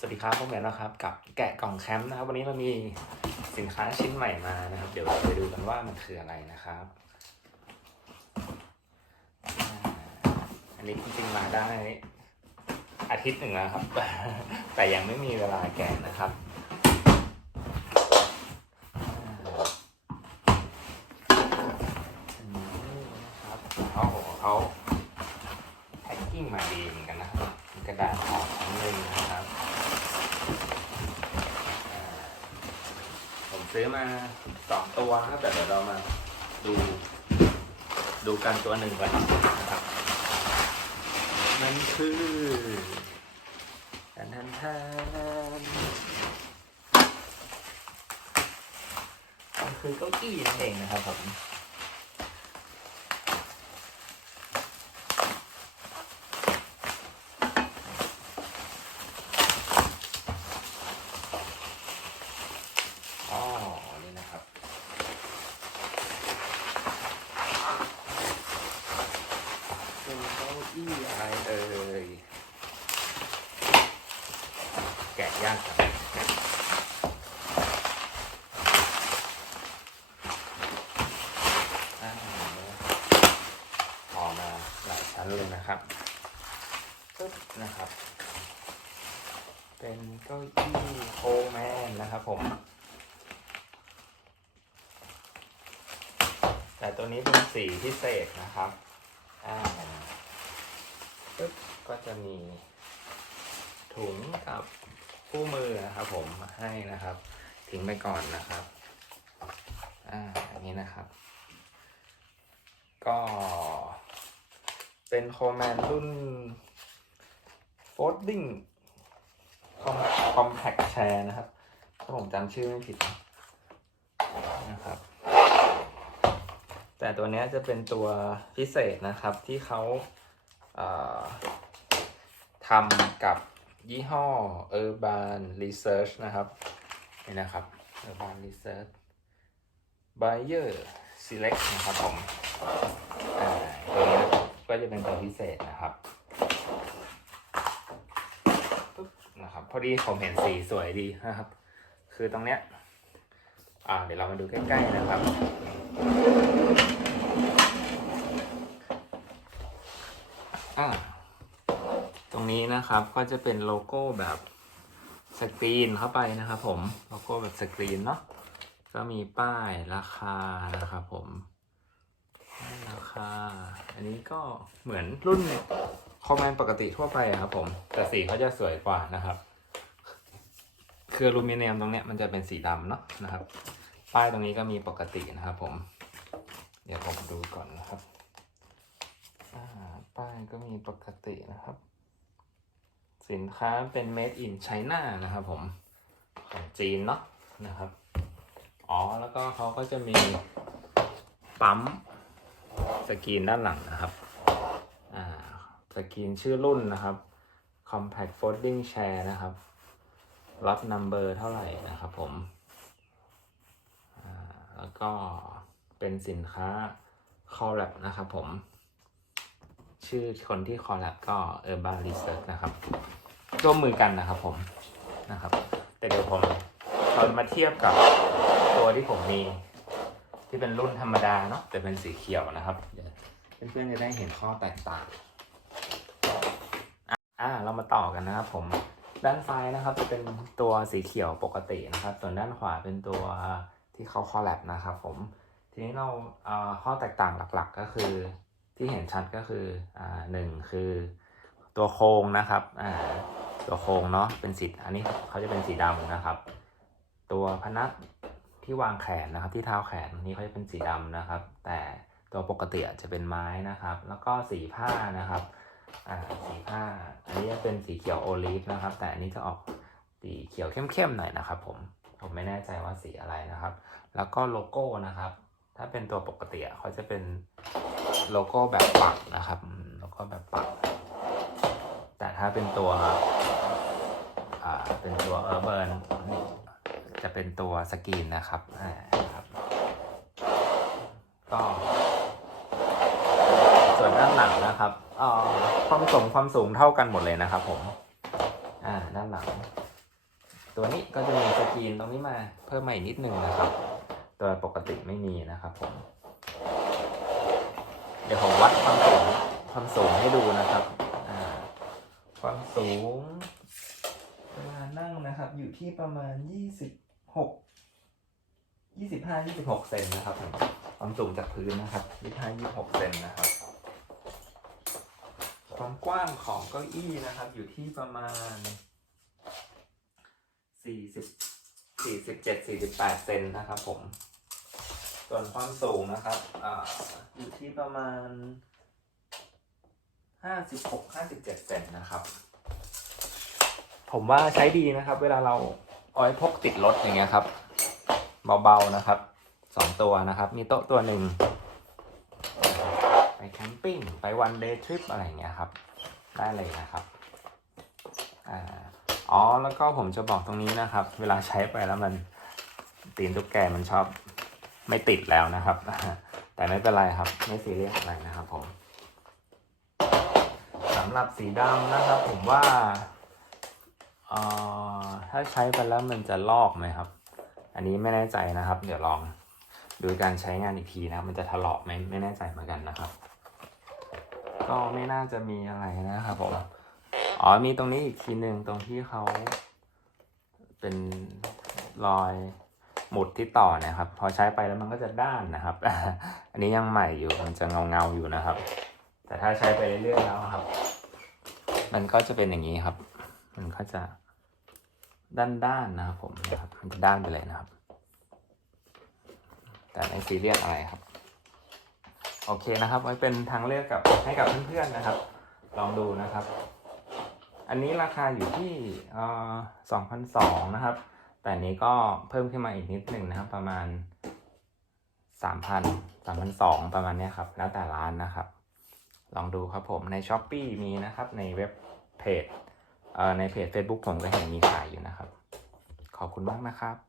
สวัสดีครับพวกแมนนะครับกับแกะกล่องแคมป์นะครับ วันนี้เรามีสินค้าชิ้นใหม่มานะครับ เดี๋ยวเราไปดูกันว่ามันคืออะไรนะครับ อันนี้จริงๆมาได้อาทิตย์หนึ่งแล้วครับ แต่ยังไม่มีเวลาแกะนะครับอ่าอันนี้นะครับเขาเขาแพ็กกิ้งมาดีเหมือนกันนะครับกระดาษห่อชั้นหนึ่งนะครับ ผม ซื้อมาสองตัวครับแต่เดี๋ยวเรามาดู ดูกันตัวหนึ่งก่อนนะครับมันคือทันทันทันมันคือเก้าอี้นั่นเองนะครับผมอ๋อนี่นะครับ เป็น เก้าอี้อะไรเอ่ยแกะยากจังอ่อมาหลายชั้นเลยนะครับปึ๊บนะครับ เป็นเก้าอี้โคแมนนะครับผมแต่ตัวนี้เป็นสีพิเศษนะครับ อ่า ปึ๊บก็จะมีถุงกับคู่มือนะครับ ผมให้นะครับ ทิ้งไปก่อนนะครับอ่าอันนี้นะครับ ก็เป็นโคแมนรุ่น folding compact chair นะครับ ถ้าผมจำชื่อไม่ผิดนะครับ แต่ตัวนี้จะเป็นตัวพิเศษนะครับที่เขา ทำกับยี่ห้อ Urban Research นะครับ นี่นะครับ Urban Research Buyer Select นะครับผมตัวนี้ก็จะเป็นตัวพิเศษนะครับปึ๊บนะครับ พอดีผมเห็นสีสวยดีนะครับ คือตรงเนี้ย อ่า เดี๋ยวเรามาดูใกล้ ๆ นะครับ อ่าตรงนี้นะครับก็จะเป็นโลโก้แบบสกรีนเข้าไปนะครับผมโลโก้แบบสกรีนเนาะก็มีป้ายราคานะครับผมราคา อันนี้ก็เหมือนรุ่นคอมแมนปกติทั่วไปอะครับผม แต่สีเขาจะสวยกว่านะครับ คืออลูมิเนียมตรงเนี้ยมันจะเป็นสีดำเนาะนะครับ ป้ายตรงนี้ก็มีปกตินะครับผม เดี๋ยวผมดูก่อนนะครับอ่า ป้ายก็มีปกตินะครับ สินค้าเป็น made in China นะครับผม ของจีนเนาะนะครับ อ๋อ แล้วก็เขาก็จะมีปั๊มสกรีนด้านหลังนะครับ อ่า สกรีนชื่อรุ่นนะครับ compact folding chair นะครับ รับ number เท่าไหร่นะครับผม อ่า แล้วก็เป็นสินค้า collab นะครับผม ชื่อคนที่ collab ก็ Urban Research นะครับร่วมมือกันนะครับผมนะครับ แต่เดี๋ยวผมเรามาเทียบกับตัวที่ผมมี ที่เป็นรุ่นธรรมดาเนาะแต่เป็นสีเขียวนะครับเพื่อนๆจะได้เห็นข้อแตกต่างอ่าเรามาต่อกันนะครับผมด้านซ้ายนะครับจะเป็นตัวสีเขียวปกตินะครับ ส่วนด้านขวาเป็นตัวที่เขาคอลแลบนะครับผมทีนี้เราข้อแตกต่างหลักๆก็คือ ที่เห็นชัดก็คืออ่าหนึ่งคือตัวโครงนะครับอ่าตัวโครงเนาะเป็นสีอันนี้เขาจะเป็นสีดำนะครับ ตัวพนักที่วางแขนนะครับ ที่เท้าแขนนี่เขาจะเป็นสีดำนะครับ แต่ตัวปกติจะเป็นไม้นะครับ แล้วก็สีผ้านะครับอ่าสีผ้า อันนี้จะเป็นสีเขียวโอลีฟนะครับ แต่อันนี้จะออกสีเขียวเข้มๆหน่อยนะครับ ผมผมไม่แน่ใจว่าสีอะไรนะครับ แล้วก็โลโก้นะครับ ถ้าเป็นตัวปกติเขาจะเป็น โลโก้แบบปักนะครับอืมโลโก้แบบปัก แต่ถ้าเป็นตัวอ่าเป็นตัวเออร์เบิร์นจะเป็นตัวสกรีนนะครับอ่าครับ ก็ ส่วนด้านหลังนะครับเอ่อความสูงความสูงเท่ากันหมดเลยนะครับ ผม อ่า ด้านหลัง ตัวนี้ก็จะมีสกรีนตรงนี้มาเพิ่มมาอีกนิดนึงนะครับ ตัวปกติไม่มีนะครับผม เดี๋ยวผมวัดความสูงความสูงให้ดูนะครับความสูงเวลานั่งนะครับ อยู่ที่ประมาณยี่สิบหกยี่สิบห้ายี่สิบหกเซนนะครับผมความสูงจากพื้นนะครับยี่ห้ายี่หกเซนนะครับ ความกว้างของเก้าอี้นะครับ อยู่ที่ประมาณสี่สิบสี่สิบเจ็ดสี่สิบแปดเซนนะครับผม ส่วนความสูงนะครับออยู่ที่ประมาณห้าสิบหกห้าสิบเจ็ดเซนนะครับ ผมว่าใช้ดีนะครับ เวลาเราเอาไว้พกติดรถอย่างเงี้ยครับ เบาๆนะครับสองตัวนะครับ มีโต๊ะตัวหนึ่งไปแคมปิ้งไปวันเดย์ทริปอะไรอย่างเงี้ยครับ ได้เลยนะครับอ่าอ๋อแล้วก็ผมจะบอกตรงนี้นะครับ เวลาใช้ไปแล้วมันตีนตุ๊กแกมันชอบ ไม่ติดแล้วนะครับ แต่ไม่เป็นไรครับ ไม่ซีเรียสอะไรนะครับผมสำหรับสีดำนะครับ ผมว่าเอ่อถ้าใช้ไปแล้วมันจะลอกไหมครับ อันนี้ไม่แน่ใจนะครับ เดี๋ยวลองดูการใช้งานอีกทีนะ มันจะถลอกไหมไม่แน่ใจเหมือนกันนะครับ ก็ไม่น่าจะมีอะไรนะครับผมอ๋อมีตรงนี้อีกทีหนึ่งตรงที่เขาเป็นรอย หมุดที่ต่อนะครับ พอใช้ไปแล้วมันก็จะด้านนะครับ อันนี้ยังใหม่อยู่มันจะเงาเงาอยู่นะครับ แต่ถ้าใช้ไปเรื่อยๆแล้วครับ มันก็จะเป็นอย่างนี้ครับ มันก็จะด้านๆนะครับ ผมนะครับมันจะด้านไปเลยนะครับ แต่ไม่ซีเรียสอะไรครับ โอเคนะครับ ไว้เป็นทางเลือกกับให้กับเพื่อนๆนะครับ ลองดูนะครับ อันนี้ราคาอยู่ที่สองพันสองนะครับ แต่นี้ก็เพิ่มขึ้นมาอีกนิดหนึ่งนะครับ ประมาณสามพันสามพันสองประมาณเนี้ยครับ แล้วแต่ร้านนะครับ ลองดูครับผมใน s h อ p e e มีนะครับในเว็บเพจเอ่อในเพจ Facebook ผมก็เห็นมีขายอยู่นะครับ ขอบคุณมากนะครับ